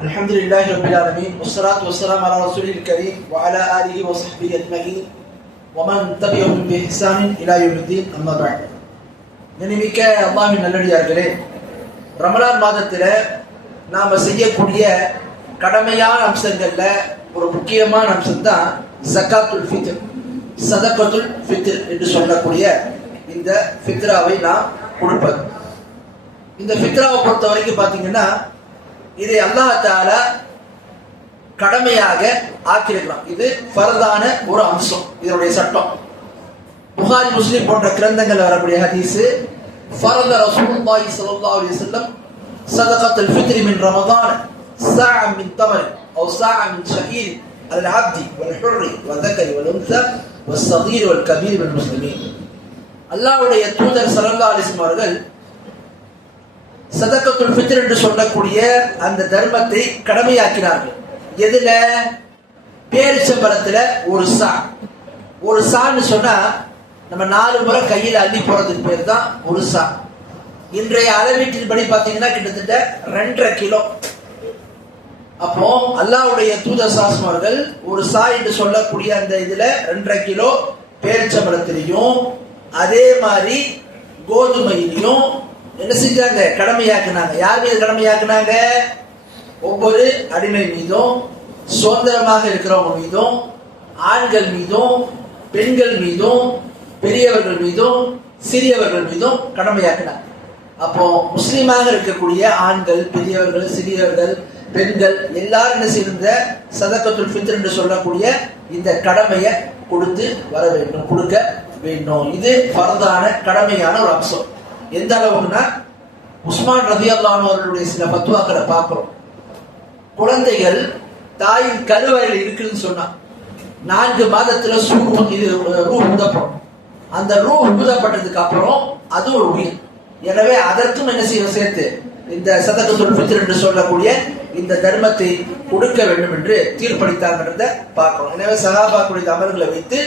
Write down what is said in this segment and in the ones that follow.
الحمد لله رب العالمين والصلاة والسلام على رسوله الكريم وعلى آله وصحبه أجمعين ومن تبعهم بإحسان إلى يوم الدين أما بعد நினைமிக்க அல்லாஹின் நல்லடியார்களே ரமலான் மாதத்தில் நாம் செய்யக்கூடிய கடமையான அம்சங்கள்ல ஒரு முக்கியமான அம்சம் தான் ஜக்காத்துல் ஃபித்ர் சதக்கத்துல் ஃபித்ர் என்று சொல்லக்கூடிய இந்த ஃபித்ராவை நாம் கொடுப்பது இந்த ஃபித்ராவை பொறுத்த வரைக்கும் பார்த்தீங்கன்னா இதை அல்லாஹ் தாலா கடமையாக ஆக்கியிருக்கலாம் இது ஃபரதான ஒரு அம்சம் இதனுடைய சட்டம் புகாரி முஸ்லிம் போன்ற கிரந்தங்கள் வரக்கூடிய ஹதீஸ் ஃபரத ரசூலுல்லாஹி ஸல்லல்லாஹு அலைஹி வஸல்லம் சதகத்துல் ஃபித்ரி மின் ரமதான் சாஅ மின் தமர் أو ساعة من شعير على العبد والحر والذكر والأنثى والصغير والكبير من المسلمين அல்லாஹ்வுடைய தூதர் ஸல்லல்லாஹு அலைஹி வஸல்லம் அவர்கள் சதக்கத்துல் ஃபித்ர் என்று சொல்லக்கூடிய அந்த தர்மத்தை கடமையாக்கினார்கள். எதுல? பேரிச்சம்பரத்துல ஒரு சா. ஒரு சான்னு சொன்னா நம்ம நாலு முறை கையில் அள்ளி போறதுக்கு பேர் தான் ஒரு சா. இன்றைய அளவீட்டின்படி பார்த்தீங்கன்னா கிட்டத்தட்ட ரெண்டரை கிலோ. அப்போ அல்லாவுடைய தூத சாஸ்மார்கள் ஒரு சா என்று சொல்லக்கூடிய அந்த இதுல ரெண்டரை கிலோ பேரிச்சம்பழத்திலையும் அதே மாதிரி கோதுமையிலையும் என்ன செஞ்சாங்க? கடமையாக்குனாங்க. யார் மீது கடமையாக்குனாங்க? ஒவ்வொரு அடிமை மீதும் சுதந்திரமாக இருக்கிறவங்க மீதும் ஆண்கள் மீதும் பெண்கள் மீதும் பெரியவர்கள் மீதும் சிறியவர்கள் மீதும் கடமையாக்குனாங்க. அப்போ முஸ்லீமாக இருக்கக்கூடிய ஆண்கள் பெரியவர்கள் சிறியவர்கள் பெண்கள் எல்லாரும் என்ன செய்திருந்த? சதக்கத்துல் ஃபித்ர் என்று சொல்லக்கூடிய இந்த கடமையை கொடுத்து வர வேண்டும் கொடுக்க வேண்டும். இது பரதான கடமையான ஒரு அம்சம். எந்த அளவுக்குன்னா உஸ்மான் ரதி அல்லானவர்களுடைய சில பத்துவாக்களை பார்க்கிறோம். குழந்தைகள் தாயின் கருவறையில் இருக்குன்னு சொன்னா நான்கு மாதத்துல சூடு இது ரூ ஊதப்படும் அந்த ரூ ஊதப்பட்டதுக்கு அப்புறம் அது ஒரு உயிர். எனவே அதற்கும் என்ன செய்ய சேர்த்து இந்த சதகத்துல் ஃபித்ர் என்று சொல்லக்கூடிய இந்த தர்மத்தை கொடுக்க வேண்டும் என்று தீர்ப்பளித்தாங்கிறத பார்க்கணும் எனவே சகாபாக்குடைய அமர்களை வைத்து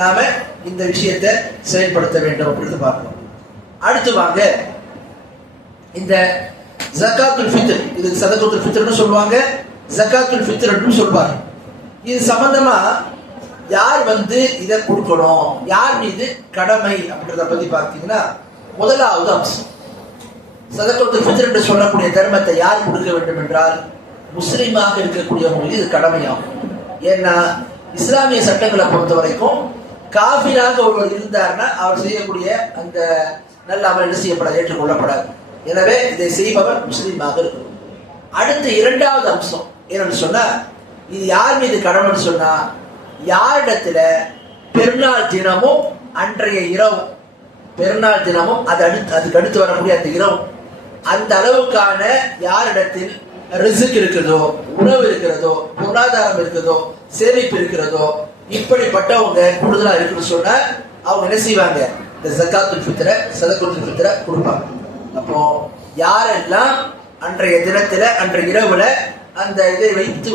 நாம இந்த விஷயத்தை செயல்படுத்த வேண்டும் அப்படின்னு பார்க்கணும் அடுத்து வாங்க. இந்த ஜக்காத்துல் ஃபித்ர் இது சதகத்துல் ஃபித்ர்னு சொல்லுவாங்க. ஜக்காத்துல் ஃபித்ர்னு சொல்வாங்க. இது சம்பந்தமா யார் வந்து இதை கொடுக்கணும்? யார் மீது கடமை அப்படின்றத பத்தி பார்த்தீங்கன்னா முதலாவது அம்சம். சதகத்துல் ஃபித்ர் என்று சொல்லக்கூடிய தர்மத்தை யார் கொடுக்க வேண்டும் என்றால் முஸ்லீமாக இருக்கக்கூடியவங்களுக்கு இது கடமையாகும். ஏன்னா இஸ்லாமிய சட்டங்களை பொறுத்த வரைக்கும் காபிராக ஒருவர் இருந்தார்னா அவர் செய்யக்கூடிய அந்த நல்ல அமல் என்ன செய்யப்படாது ஏற்றுக்கொள்ளப்படாது. எனவே இதை செய்பவர் முஸ்லீமாக இருக்கணும் அடுத்து இரண்டாவது அம்சம் என்னன்னு சொன்னா இது யார் மீது கடமைன்னு சொன்னா யாரிடத்துல பெருநாள் தினமும் அன்றைய இரவும் பெருநாள் தினமும் அது அடுத்து அதுக்கு அடுத்து வரக்கூடிய அந்த இரவும் அந்த அளவுக்கான யாரிடத்தில் ரிசுக் இருக்கிறதோ உணவு இருக்கிறதோ பொருளாதாரம் இருக்கிறதோ சேமிப்பு இருக்கிறதோ இப்படிப்பட்டவங்க கூடுதலா இருக்குன்னு சொன்னால் அவங்க என்ன செய்வாங்க? இந்த ஜக்காத்து ஃபித்ர சதகுத்து ஃபித்ர கொடுப்பாங்க. அப்போ யாரெல்லாம் அன்றைய தினத்துல அன்றைய இரவுல அந்த இதை வைத்து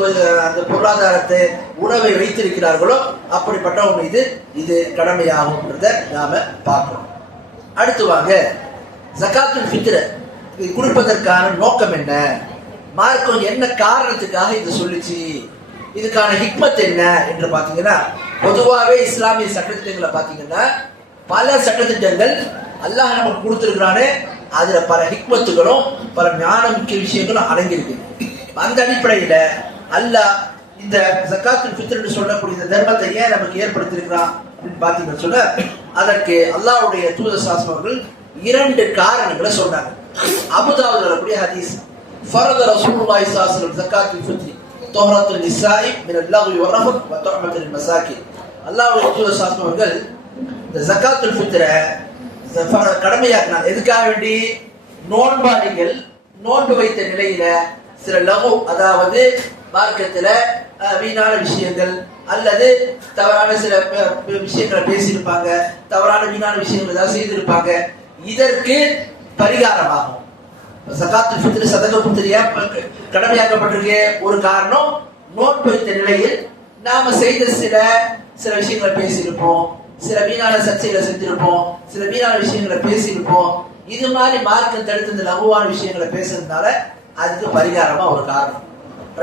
அந்த பொருளாதாரத்தை உணவை வைத்திருக்கிறார்களோ அப்படிப்பட்டவங்க இது இது கடமையாகும்ன்றத நாம பார்க்கிறோம். அடுத்து வாங்க ஜக்காத்து ஃபித்ர. இது கொடுப்பதற்கான நோக்கம் என்ன? மார்க்கம் என்ன காரணத்துக்காக இது சொல்லிச்சு? இதுக்கான ஹிக்மத் என்ன? என்று பார்த்தீங்கன்னா பொதுவாகவே இஸ்லாமிய சட்டத்திட்டங்களை பார்த்தீங்கன்னா பல சட்டத்திட்டங்கள் அல்லாஹ் நமக்கு கொடுத்துருக்கிறானே. அதுல பல ஹிக்மத்துகளும் பல ஞானமிக்க விஷயங்களும் அடங்கியிருக்கு. அந்த அடிப்படையில அல்லாஹ் இந்த சக்காத்து ஃபித்ர் சொல்லக்கூடிய இந்த தர்மத்தை ஏன் நமக்கு ஏற்படுத்தியிருக்கிறான் அப்படின்னு பார்த்தீங்கன்னு சொன்ன அதற்கு அல்லாஹ்வுடைய தூத சாஸ்திரங்கள் இரண்டு காரணங்களை சொன்னாங்க அபுதாவில் வரக்கூடிய ஹதீஸ் ஃபரத ரசூலுல்லாஹி ஸல்லல்லாஹு அலைஹி ஜக்காத்துல் ஃபித்ர் தொஹரத்துல் நிசாஇ மின் அல்லஹ்வி வர்ரஃபத் வ துஅமத்துல் மசாகின் அல்லாஹ்வுடைய தூத சாஸ்திரங்கள் இந்த ஜக்காத்துல் ஃபித்ர கடமையாக்கினாங்க. எதுக்காக வேண்டி? நோன்பாளிகள் நோன்பு வைத்த நிலையில சில லகு அதாவது மார்க்கத்துல வீணான விஷயங்கள் அல்லது தவறான சில விஷயங்களை பேசியிருப்பாங்க தவறான வீணான விஷயங்கள் ஏதாவது செய்திருப்பாங்க. இதற்கு பரிகாரமாகும். சகாத்து புத்திரி சதக புத்திரியா கடமையாக்கப்பட்டிருக்க. ஒரு காரணம் நோன்பு வைத்த நிலையில் நாம செய்த சில சில விஷயங்களை பேசியிருப்போம். சில வீணான சர்ச்சைகளை செஞ்சிருப்போம். சில வீணான விஷயங்களை பேசியிருப்போம். இது மாதிரி மார்க்கம் தடுத்து இந்த லகுவான விஷயங்களை பேசுறதுனால அதுக்கு பரிகாரமா ஒரு காரணம்.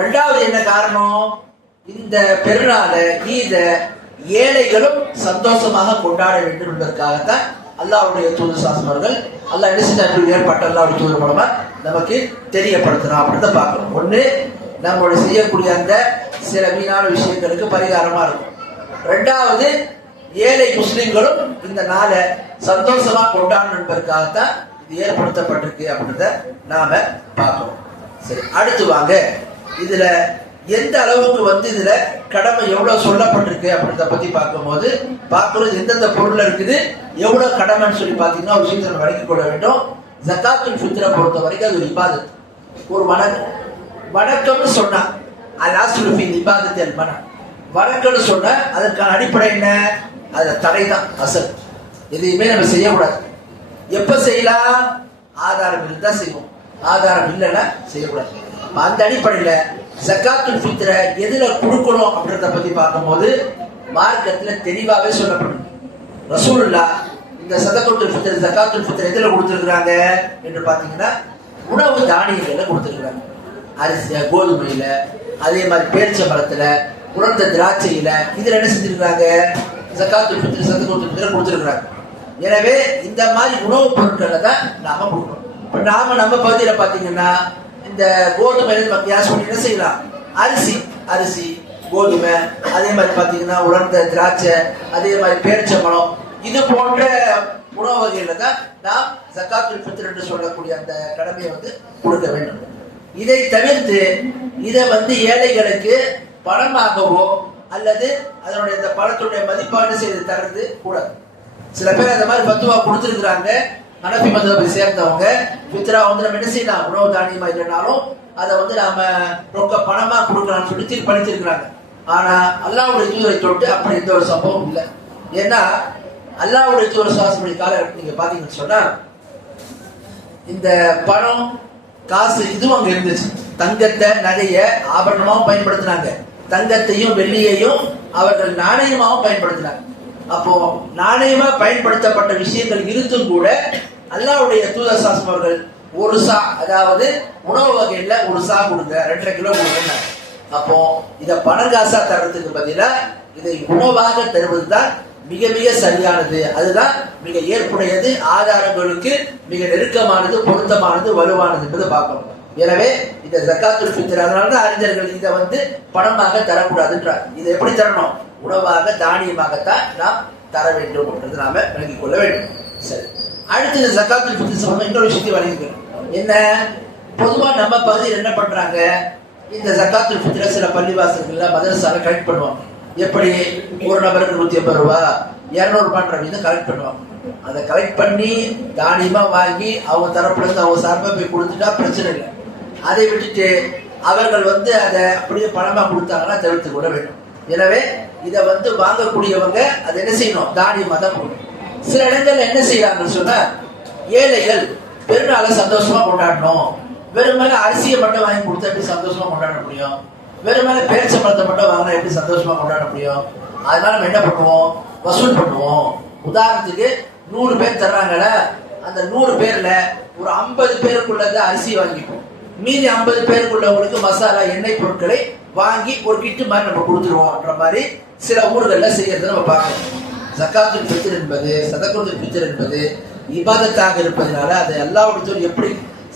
ரெண்டாவது என்ன காரணம்? இந்த பெருநாள ஈத ஏழைகளும் சந்தோஷமாக கொண்டாட வேண்டும் என்பதற்காகத்தான் அல்லாவுடைய தூது சாசனர்கள் அல்லாஹ் என்ன ஏற்பட்ட அல்லாவுடைய தூது மூலமா நமக்கு தெரியப்படுத்தணும் அப்படின்னு பார்க்கணும். ஒண்ணு நம்மளுடைய செய்யக்கூடிய அந்த சில வீணான விஷயங்களுக்கு பரிகாரமா இருக்கும். ரெண்டாவது ஏழை முஸ்லிம்களும் இந்த நாளை சந்தோஷமா கொண்டாடணும் என்பதற்காகத்தான் இது ஏற்படுத்தப்பட்டிருக்கு அப்படின்றத நாம பார்க்கணும் சரி அடுத்து வாங்க. இதுல எந்த அளவுக்கு வந்து இதுல கடமை எவ்வளவு சொல்லப்பட்டிருக்கு அப்படின்றத பத்தி பார்க்கும்போது பார்க்கறது எந்தெந்த பொருள்ல இருக்குது எவ்வளவு கடமைன்னு சொல்லி பாத்தீங்கன்னா ஒரு விஷயத்தை நம்ம கொள்ள வேண்டும். ஜக்காத்துல் ஃபித்ரை பொறுத்த வரைக்கும் அது ஒரு இபாதத். ஒரு வணக்கம் வணக்கம்னு சொன்னா அல்லாசுலுஃபி இபாதத் அல் மனம் வணக்கம்னு சொன்ன அதற்கான அடிப்படை என்ன? அதுல தடை தான் அசல். எதையுமே நம்ம செய்யக்கூடாது. எப்ப செய்யலாம்? ஆதாரம் இருந்தா செய்வோம். ஆதாரம் இல்லைன்னா செய்யக்கூடாது. அந்த அடிப்படையில் ஜக்காத்துல் ஃபித்ர எதுல கொடுக்கணும் அப்படின்றத பத்தி பார்க்கும்போது மார்க்கத்துல தெளிவாகவே சொல்லப்படும். ரசூல்லா இந்த சதகத்துல் ஃபித்ர் ஜக்காத்துல் ஃபித்ர் எதுல கொடுத்துருக்குறாங்க என்று பார்த்தீங்கன்னா உணவு தானியங்களில் கொடுத்துருக்குறாங்க. அரிசி கோதுமையில அதே மாதிரி பேரிச்ச பழத்தில் உலர்ந்த திராட்சையில இதுல என்ன செஞ்சுருக்குறாங்க? ஜக்காத்து ஃபித்ர் சதகத்துல் ஃபித்ர கொடுத்துருக்காங்க எனவே இந்த மாதிரி உணவுப் பொருட்களை தான் நாம கொடுக்கணும். இப்போ நாம நம்ம பகுதியில் பார்த்தீங்கன்னா இந்த கோதுமை நம்ம கேஸ் பண்ணி என்ன செய்யலாம்? அரிசி அரிசி கோதுமை அதே மாதிரி பார்த்தீங்கன்னா உலர்ந்த திராட்சை அதே மாதிரி பேரிச்சம்பழம் இது போன்ற உணவு வகையில தான் நாம் ஜக்காத்துல் ஃபித்ர் என்று சொல்லக்கூடிய அந்த கடமையை வந்து கொடுக்க வேண்டும். இதை தவிர்த்து இதை வந்து ஏழைகளுக்கு பணமாகவோ அல்லது அதனுடைய இந்த பணத்துடைய மதிப்பாடு செய்து தர்றது கூடாது. சில பேர் அந்த மாதிரி பத்துவா கொடுத்துருக்குறாங்க. ஹனஃபி மதத்தை சேர்ந்தவங்க. பித்ரா வந்து நம்ம என்ன செய்யலாம்? உணவு தானியமா இல்லைனாலும் அதை வந்து நாம ரொக்க பணமா கொடுக்கலாம்னு சொல்லி தீர்ப்பளித்திருக்கிறாங்க ஆனா அல்லாவுடைய தூதரை தொட்டு அப்படி எந்த ஒரு சம்பவம் இல்லை. ஏன்னா அல்லாவுடைய தூதர் சுவாசப்படி கால நீங்க பாத்தீங்கன்னு சொன்னா இந்த பணம் காசு இதுவும் அங்க இருந்துச்சு. தங்கத்தை நகைய ஆபரணமாவும் பயன்படுத்தினாங்க. தங்கத்தையும் வெள்ளியையும் அவர்கள் நாணயமாகவும் பயன்படுத்தினாங்க அப்போ நாணயமா பயன்படுத்தப்பட்ட விஷயங்கள் இருந்தும் கூட அல்லாவுடைய தூதசாசம் அவர்கள் ஒரு சா அதாவது உணவு வகையில ஒரு சா கொடுங்க ரெண்டரை கிலோ கொடுங்க அப்போ இத பணங்காசா தர்றதுக்கு பதிலா இதை உணவாக தருவதுதான் மிக மிக சரியானது. அதுதான் மிக ஏற்புடையது ஆதாரங்களுக்கு மிக நெருக்கமானது பொருத்தமானது வலுவானது என்பதை பார்க்கணும். எனவே இந்த ஜக்காத்துல் ஃபித்ர் அதனால தான் அறிஞர்கள் இதை வந்து பணமாக தரக்கூடாதுன்றார் இதை எப்படி தரணும்? உணவாக தானியமாகத்தான் நாம் தர வேண்டும் என்றது நாம விளங்கிக் கொள்ள வேண்டும். சரி. அடுத்து இந்த ஜக்காத்துல் ஃபித்ர் சம்பந்தம் இன்னொரு விஷயத்தை வழங்கிக்கணும் என்ன? பொதுவாக நம்ம பகுதியில் என்ன பண்றாங்க? இந்த ஜக்காத்துல் ஃபித்ர சில பள்ளிவாசல்கள்ல மதரசால கலெக்ட் பண்ணுவாங்க. எப்படி? ஒரு நபருக்கு நூத்தி ஐம்பது ரூபா இரநூறு ரூபான்ற வீதம் கலெக்ட் பண்ணுவாங்க. அதை கலெக்ட் பண்ணி தானியமா வாங்கி அவங்க தரப்புல இருந்து அவங்க சார்பாக போய் கொடுத்துட்டா பிரச்சனை இல்லை. அதை விட்டுட்டு அவர்கள் வந்து அதை அப்படியே பணமா கொடுத்தாங்கன்னா தவிர்த்து கூட வேண்டும். எனவே இதை வந்து வாங்கக்கூடியவங்க அதை என்ன செய்யணும்? தானியமாக தான் கொடுக்கணும் சில இடங்கள்ல என்ன செய்யறாங்கன்னு சொன்னா ஏழைகள் பெருநாளை சந்தோஷமா கொண்டாடணும். வெறுமனே அரிசியை மட்டும் வாங்கி கொடுத்தா எப்படி சந்தோஷமா கொண்டாட முடியும்? வெறுமனே பேரிச்சம்பழத்தை மட்டும் வாங்கினா எப்படி சந்தோஷமா கொண்டாட முடியும்? அதனால நம்ம என்ன பண்ணுவோம்? வசூல் பண்ணுவோம். உதாரணத்துக்கு நூறு பேர் தர்றாங்கல்ல அந்த நூறு பேர்ல ஒரு ஐம்பது பேருக்குள்ளத அரிசி வாங்கிப்போம். மீதி ஐம்பது பேருக்குள்ளவங்களுக்கு மசாலா எண்ணெய் பொருட்களை வாங்கி ஒரு கிட்டு மாதிரி நம்ம கொடுத்துருவோம்ன்ற மாதிரி சில ஊர்களில் செய்யறத நம்ம பார்க்கணும் ஜக்காத்துல் பித்தர் என்பது சதக்குல் பித்தர் என்பது இபாதத்தாக இருப்பதனால அதை அல்லாவுடைய எப்படி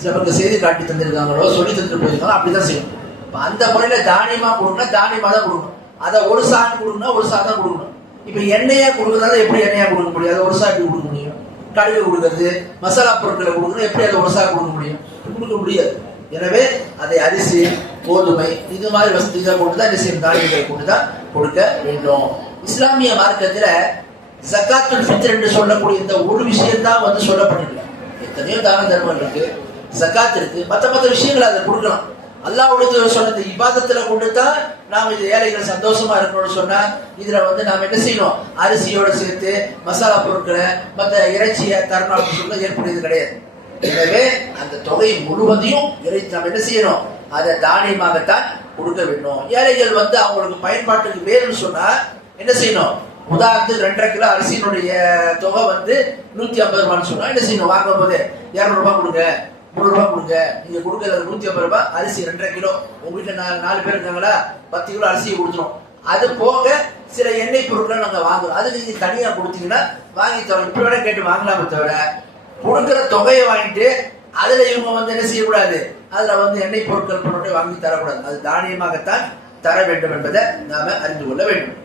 நமக்கு செய்தி காட்டி தந்திருக்காங்களோ சொல்லி தந்துட்டு போயிருக்காங்களோ அப்படிதான் செய்யணும் இப்போ அந்த முறையில் தானியமாக கொடுக்கணும் தானியமாக தான் கொடுக்கணும். அதை ஒரு சாண் கொடுக்கணும் ஒரு சா தான் கொடுக்கணும். இப்போ எண்ணெயாக கொடுக்குறதால எப்படி எண்ணெயாக கொடுக்க முடியும்? அதை ஒரு சா கொடுக்க முடியும். கடுகு கொடுக்கறது மசாலா பொருட்களை கொடுக்கணும். எப்படி அதை ஒரு சா கொடுக்க முடியும்? கொடுக்க முடியாது. எனவே அதை அரிசி கோதுமை இது மாதிரி வசதிகளை கொண்டு தான் என்ன செய்யும் தானியங்களை கொண்டு தான் கொடுக்க வேண்டும். இஸ்லாமிய மார்க்கத்துல ஜக்காத்துல் ஃபித்ர் என்று சொல்லக்கூடிய இந்த ஒரு விஷயம் தான் வந்து சொல்லப்பட்டிருக்கு. எத்தனையோ தான தர்மம் இருக்கு ஜக்காத் இருக்கு. மற்ற மற்ற விஷயங்கள் அதை கொடுக்கலாம். அல்லாஹ்வுடைய சொன்ன இந்த இபாதத்துல கொண்டு தான் நாம் இது ஏழைகள் சந்தோஷமா இருக்கணும்னு சொன்னா இதுல வந்து நாம் என்ன செய்யணும்? அரிசியோட சேர்த்து மசாலா பொருட்களை மற்ற இறைச்சியை தரணும் அப்படின்னு சொல்ல ஏற்படுறது கிடையாது. எனவே அந்த தொகை முழுவதையும் இறைச்சி நாம் என்ன செய்யணும்? அதை தானியமாகத்தான் கொடுக்க வேண்டும். ஏழைகள் வந்து அவங்களுக்கு பயன்பாட்டுக்கு வேணும்னு சொன்னா என்ன செய்யணும்? உதாரணத்துக்கு ரெண்டரை கிலோ அரிசியினுடைய தொகை வந்து நூத்தி ஐம்பது ரூபான்னு சொன்னா என்ன செய்யணும்? வாங்கும் போது இரநூறுபா கொடுங்க. நூறு ரூபாய் கொடுங்க. நீங்க கொடுக்கறது நூத்தி ஐம்பது ரூபாய் அரிசி ரெண்டரை கிலோ. உங்க வீட்டுல நாலு நாலு பேர் இருக்காங்களா? பத்து கிலோ அரிசி கொடுத்துரும். அது போக சில எண்ணெய் பொருட்களை நாங்க வாங்குறோம். அது நீங்க தனியா கொடுத்தீங்கன்னா வாங்கி தரோம் இப்படி வேணா கேட்டு வாங்கலாமே தவிர கொடுக்குற தொகையை வாங்கிட்டு அதுல இவங்க வந்து என்ன செய்யக்கூடாது? அதுல வந்து எண்ணெய் பொருட்கள் பொருட்களை வாங்கி தரக்கூடாது. அது தானியமாகத்தான் தர வேண்டும் என்பதை நாம அறிந்து கொள்ள வேண்டும்.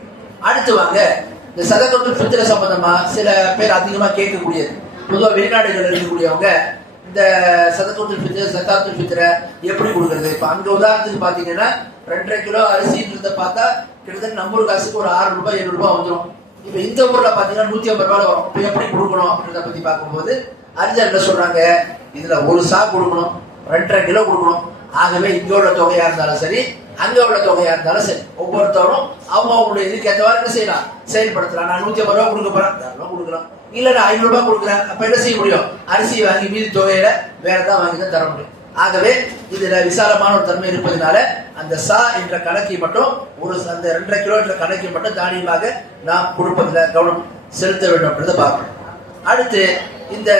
அடுத்து வாங்க இந்த சதகத்து பித்திர சம்பந்தமா சில பேர் அதிகமா கேட்கக்கூடியது. பொதுவாக வெளிநாடுகள் இருக்கக்கூடியவங்க இந்த சதகத்து பித்திர சக்காத்துல் பித்திர எப்படி கொடுக்கறது? இப்ப அங்க உதாரணத்துக்கு பாத்தீங்கன்னா ரெண்டரை கிலோ அரிசின்றத பார்த்தா கிட்டத்தட்ட நம்ம ஊர் காசுக்கு ஒரு ஆறு ரூபாய் ஏழு ரூபாய் வந்துடும் இப்ப இந்த ஊர்ல பாத்தீங்கன்னா நூத்தி ஐம்பது ரூபாய் வரும். இப்ப எப்படி கொடுக்கணும் அப்படின்றத பத்தி பார்க்கும்போது அறிஞர் என்ன சொல்றாங்க? இதுல ஒரு சா கொடுக்கணும் ரெண்டரை கிலோ கொடுக்கணும். ஆகவே இங்க உள்ள தொகையா இருந்தாலும் சரி அங்க உள்ள தொகையா இருந்தாலும் சரி ஒவ்வொருத்தரும் அவங்க அவங்களுடைய இதுக்கு ஏற்றவாறு என்ன செய்யலாம்? செயல்படுத்தலாம். நான் நூத்தி ஐம்பது ரூபா கொடுக்க போறேன். தாராளமா கொடுக்கலாம். இல்ல நான் ஐநூறு ரூபாய் கொடுக்குறேன். அப்ப என்ன செய்ய முடியும்? அரிசி வாங்கி மீதி தொகையில வேற தான் வாங்கி தான் தர முடியும். ஆகவே இதுல விசாலமான ஒரு தன்மை இருப்பதனால அந்த சா என்ற கணக்கை மட்டும் ஒரு அந்த ரெண்டரை கிலோ என்ற கணக்கை மட்டும் தானியமாக நாம் கொடுப்பதில் கவனம் செலுத்த வேண்டும் அப்படின்றத பார்க்கணும். அடுத்து இந்த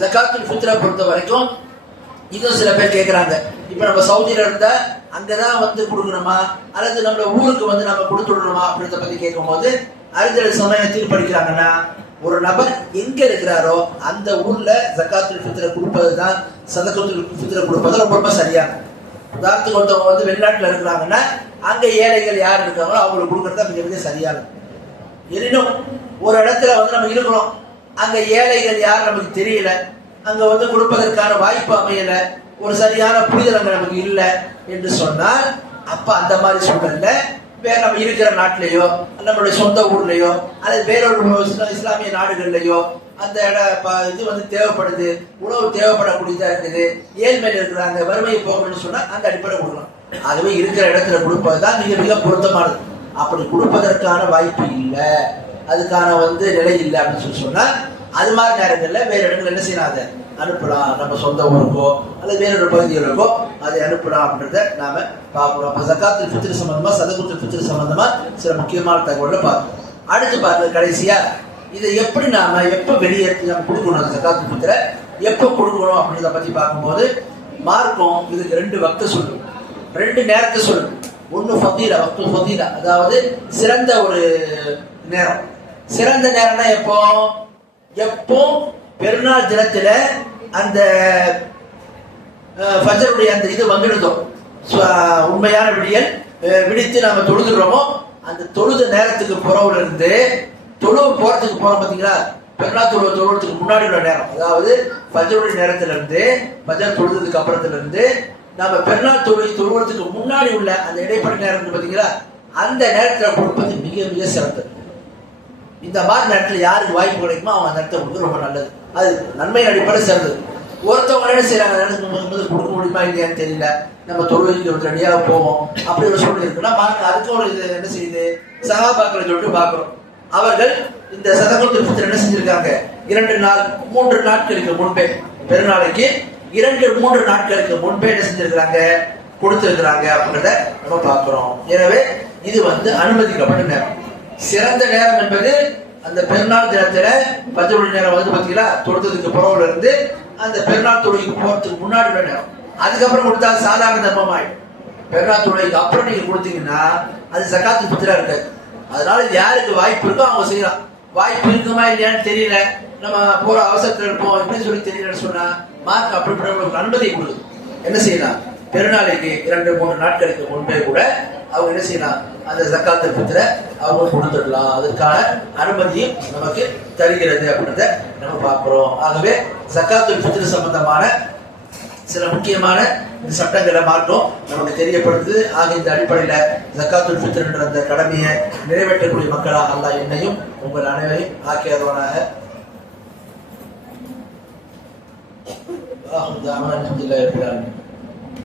ஜக்காத்துல் ஃபித்ரா பொறுத்த வரைக்கும் இதுவும் சில பேர் கேட்குறாங்க இப்போ நம்ம சவுதியில் இருந்தால் அங்கே தான் வந்து கொடுக்கணுமா? அல்லது நம்ம ஊருக்கு வந்து நம்ம கொடுத்துடணுமா? அப்படின்றத பற்றி கேட்கும்போது அறிஞர் சமயம் தீர்ப்பளிக்கிறாங்கன்னா ஒரு நபர் எங்க இருக்கிறாரோ அந்த ஊர்ல ஜக்காத்துல் ஃபித்ர கொடுப்பது தான் சதகத்துல் ஃபித்ர கொடுப்பது ரொம்ப ரொம்ப சரியான உதாரணத்துக்கு ஒருத்தவங்க வந்து வெளிநாட்டில் இருக்கிறாங்கன்னா அங்க ஏழைகள் யார் இருக்காங்களோ அவங்களுக்கு கொடுக்கறது மிக மிக சரியானது எனினும் ஒரு இடத்துல வந்து நம்ம இருக்கிறோம் அங்க ஏழைகள் யார் நமக்கு தெரியல? அங்க வந்து கொடுப்பதற்கான வாய்ப்பு அமையல. ஒரு சரியான புரிதல் அங்க நமக்கு இல்லை என்று சொன்னால் அப்ப அந்த மாதிரி சூழல்ல வேற நம்ம இருக்கிற நாட்டிலேயோ நம்மளுடைய சொந்த ஊர்லயோ அல்லது வேறொரு இஸ்லாமிய நாடுகள்லயோ அந்த இட இது வந்து தேவைப்படுது உணவு தேவைப்படக்கூடியதா இருக்குது ஏழ்மையில் இருக்கிறாங்க வறுமையை போகணும்னு சொன்னா அந்த அடிப்படை கொடுக்கலாம். அதுவே இருக்கிற இடத்துல கொடுப்பதுதான் மிக மிக பொருத்தமானது. அப்படி கொடுப்பதற்கான வாய்ப்பு இல்லை. அதுக்கான வந்து நிலை இல்லை அப்படின்னு சொல்லி சொன்னா அது மாதிரி நேரத்தில் வேறு இடங்கள் என்ன செய்யலாம்? அதை அனுப்பலாம். நம்ம சொந்த ஊருக்கோ அல்லது வேறொரு பகுதிகளுக்கோ அதை அனுப்பலாம் அப்படின்றத நாம பார்க்கணும். அப்போ சக்காத்து ஃபித்ர் சம்பந்தமா சதகுத்து ஃபித்ர் சம்பந்தமா சில முக்கியமான தகவலை பார்க்கணும். அடுத்து பாருங்க கடைசியா இதை எப்படி நாம எப்ப வெளியேற்றி நம்ம கொடுக்கணும் அந்த ஜக்காத்துல் ஃபித்ர? எப்ப கொடுக்கணும் அப்படின்றத பத்தி பார்க்கும்போது மார்க்கம் இதுக்கு ரெண்டு வக்த சொல்லும். ரெண்டு நேரத்தை சொல்லும். ஒன்று ஃபதீலா வக்து ஃபதீலா. அதாவது சிறந்த ஒரு நேரம். சிறந்த நேரம்னா எப்போ? எப்போ? பெருநாள் தினத்துல அந்த ஃபஜருடைய அந்த இது வந்துடுதோ உண்மையான விடியல் விடித்து நாம தொழுதுடுறோமோ அந்த தொழுத நேரத்துக்கு புறவுல இருந்து தொழுவு போறதுக்கு போறோம் பாத்தீங்களா? பெருநாள் தொழுவ தொழுவத்துக்கு முன்னாடி உள்ள நேரம். அதாவது ஃபஜருடைய நேரத்துல இருந்து ஃபஜர் தொழுதுக்கு அப்புறத்துல இருந்து நம்ம பெருநாள் தொழில் தொழுவத்துக்கு முன்னாடி உள்ள அந்த இடைப்பட்ட நேரம் பாத்தீங்களா? அந்த நேரத்துல கொடுப்பது மிக மிக சிறந்தது இந்த மாதிரி நேரத்தில் யாருக்கு வாய்ப்பு கிடைக்குமோ அவங்க அந்த நேரத்தை கொடுத்து ரொம்ப நல்லது. அது நன்மை அடிப்படை சிறந்தது. ஒருத்தவங்க என்ன செய்யறாங்க நேரத்துக்கு கொடுக்க முடியுமா இல்லையான்னு தெரியல. நம்ம தொழிலுக்கு ஒரு ரெடியாக போவோம். அப்படி ஒரு சூழ்நிலை இருக்குன்னா பாருங்க அதுக்கு ஒரு இது என்ன செய்யுது? சகாபாக்களை சொல்லிட்டு பார்க்குறோம். அவர்கள் இந்த சதகுல் என்ன செஞ்சிருக்காங்க? இரண்டு நாள் மூன்று நாட்களுக்கு முன்பே பெருநாளைக்கு இரண்டு மூன்று நாட்களுக்கு முன்பே என்ன செஞ்சிருக்கிறாங்க? கொடுத்திருக்கிறாங்க அப்படின்றத நம்ம பார்க்கிறோம். எனவே இது வந்து அனுமதிக்கப்பட்ட நேரம். சிறந்த நேரம் என்பது அந்த பெருநாள் தினத்துல பத்து மணி நேரம் வந்து பாத்தீங்களா? தொடுத்ததுக்கு புறவுல இருந்து அந்த பெருநாள் தொழுகைக்கு போறதுக்கு முன்னாடி உள்ள நேரம். அதுக்கப்புறம் கொடுத்தா சாதாரண தர்மம் ஆயிடும் பெருநாள் தொழுகைக்கு அப்புறம் நீங்க கொடுத்தீங்கன்னா அது சக்காத்து புத்திரா இருக்காது. அதனால இது யாருக்கு வாய்ப்பு இருக்கோ அவங்க செய்யலாம். வாய்ப்பு இருக்குமா இல்லையான்னு தெரியல. நம்ம போற அவசரத்துல இருப்போம். எப்படி சொல்லி தெரியலன்னு சொன்னா மார்க் அப்படி அனுமதி கொடுக்கும். என்ன செய்யலாம்? பெருநாளைக்கு இரண்டு மூணு நாட்களுக்கு முன்பே கூட அவங்க என்ன செய்யலாம் அந்த ஜக்காத்து பித்திர அவங்க கொடுத்துடலாம். அதற்கான அனுமதியும் நமக்கு தருகிறது அப்படின்றத நம்ம பார்க்கிறோம். ஆகவே ஜக்காத்து பித்திர சம்பந்தமான சில முக்கியமான இந்த சட்டங்களை மாற்றம் நமக்கு தெரியப்படுத்துது. ஆக இந்த அடிப்படையில ஜக்காத்துல் ஃபித்ர் என்ற அந்த கடமையை நிறைவேற்றக்கூடிய மக்களாக அல்லாஹ் என்னையும் உங்கள் அனைவரையும் ஆக்கியவனாக ஆகும் தாமன் இல்லை